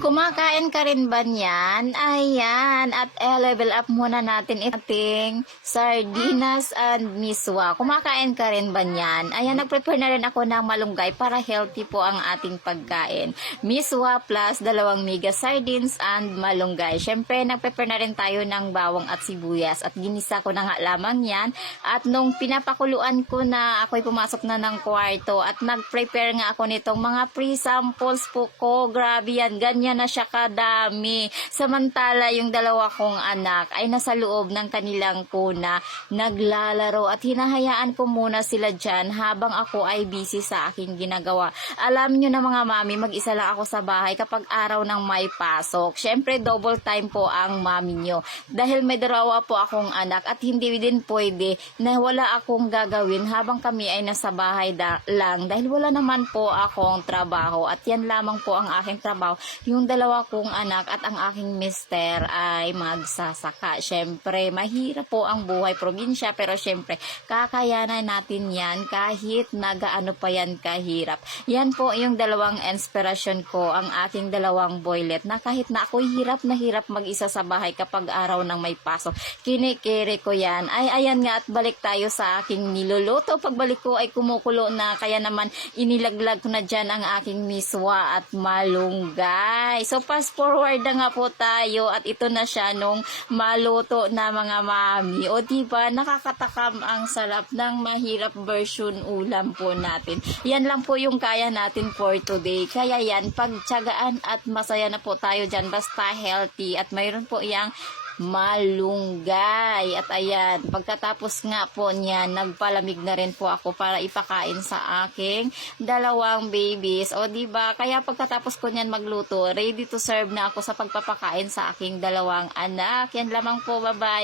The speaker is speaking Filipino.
Kumakain ka rin ba niyan? Ayan, at level up muna natin ating sardinas and miswa. Kumakain ka rin ba niyan? Ayan, nagprepare na rin ako ng malunggay para healthy po ang ating pagkain. Miswa plus 2 mega sardines and malunggay. Syempre, nagprepare na rin tayo ng bawang at sibuyas at ginisa ko na nga lamang yan. At nung pinapakuluan ko na, ako'y pumasok na ng kwarto at nag-prepare nga ako nitong mga pre-samples po ko. Grabe yan, ganyan na siya kadami. Samantala, yung dalawa kong anak ay nasa loob ng kanilang kuna, naglalaro at hinahayaan ko muna sila dyan habang ako ay busy sa aking ginagawa. Alam nyo na mga mami, mag-isa lang ako sa bahay kapag araw ng may pasok. Syempre, double time po ang mami nyo. Dahil may dalawa po akong anak at hindi din pwede na wala akong gagawin habang kami ay nasa bahay lang. Dahil wala naman po akong trabaho at yan lamang po ang aking trabaho. Yung dalawa kong anak at ang aking mister ay magsasaka. Syempre, mahirap po ang buhay probinsya pero syempre, kakayanan natin yan kahit nagaano pa yan kahirap. Yan po yung dalawang inspirasyon ko, ang aking dalawang boylet na kahit na ako'y hirap na hirap mag-isa sa bahay kapag araw ng may pasok. Kinikere ko yan. Ay, ayan nga at balik tayo sa aking niluluto. Pagbalik ko ay kumukulo na kaya naman inilaglag ko na dyan ang aking miswa at malunggay. So, fast forward na nga po tayo at ito na siya nung maluto na mga mami. O diba, nakakatakam ang sarap ng mahirap version ulam po natin. Yan lang po yung kaya natin for today. Kaya yan, pagtyagaan at masaya na po tayo dyan. Basta healthy at mayroon po yang malunggay. At ayan, pagkatapos nga po niya, nagpalamig na rin po ako para ipakain sa aking dalawang babies. O diba, kaya pagkatapos ko niyan magluto, ready to serve na ako sa pagpapakain sa aking dalawang anak. Yan lamang po, bye-bye.